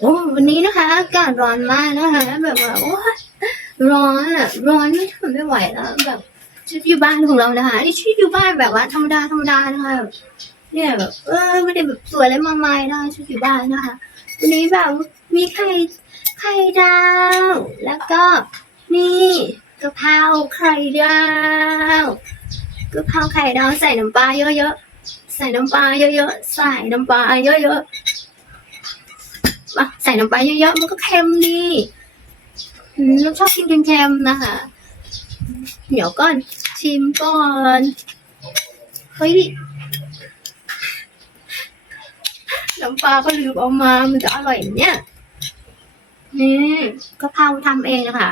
โอ้วันนี้นะคะอากาศร้อนมากนะคะ แบบว่าโอ้ร้อนอะร้อนไม่ทนไม่ไหวแล้วแบบชีวิตอยู่บ้านของเรานะคะนี่ชีวิตอยู่บ้านแบบว่าธรรมดาธรรมดานะคะเนี่ยแบบเออไม่ได้แบบสวยอะไรมากมายนะคะชีวิตอยู่บ้านนะคะวันนี้แบบมีไข่ไข่ดาวแล้วก็นี่กะเพราไข่ดาวกะเพราไข่ดาวใส่น้ำปลาเยอะๆ ใส่น้ำปลาเยอะๆ ใส่น้ำปลาเยอะๆอะใส่น้ำปลาเยอะๆ มันก็เค็มดีอืมเราชอบกินเค็มๆนะคะ เดี๋ยวก่อนชิมก่อน เฮ้ย น้ำปลาก็ลืมเอามา มันจะอร่อยเนี่ยนี่กะเพราทำเองนะคะ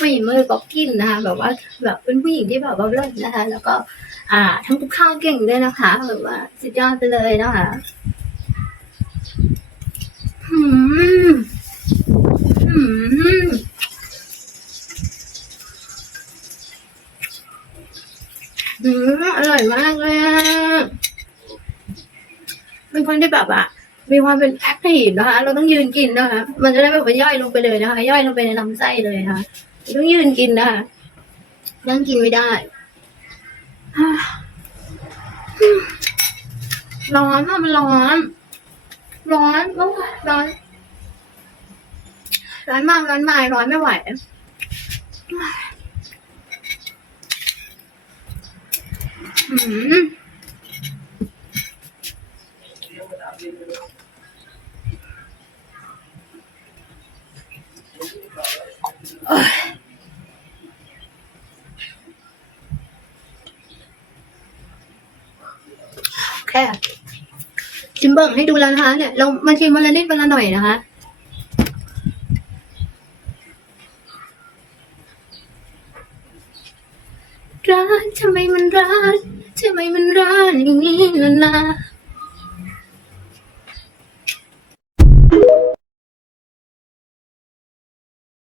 ฝีมือบอกกินนะคะแบบว่าแบบเป็นผู้หญิงที่แบบว่าเลิศนะคะ แล้วก็ อ่าทำกับข้าวเก่งด้วยนะคะแบบว่าสุดยอดไปเลยนะคะอืมอืมอืมอร่อยมากเลยอะเป็นคนที่แบบอะมีความเป็นแอคทีฟนะคะ เราต้องยืนกินนะคะ มันจะได้แบบว่าย่อยลงไปเลยนะคะ ย่อยลงไปในลำไส้เลยนะคะ ต้องยืนกินนะคะนั่งกินไม่ได้อ่าร้อนมากมันร้อน ร้อนโอ้ยร้อน ร้อนมากร้อนมากร้อนไม่ไหวอืมโอ้ย แค่จิมเบิ่งให้ดูแล้วนะคะเนี่ยเรามาชิมวันละนิดวันละหน่อยนะคะร้านทำไมมันร้านทำไมมันร้านอย่างนี้ล่ะนะ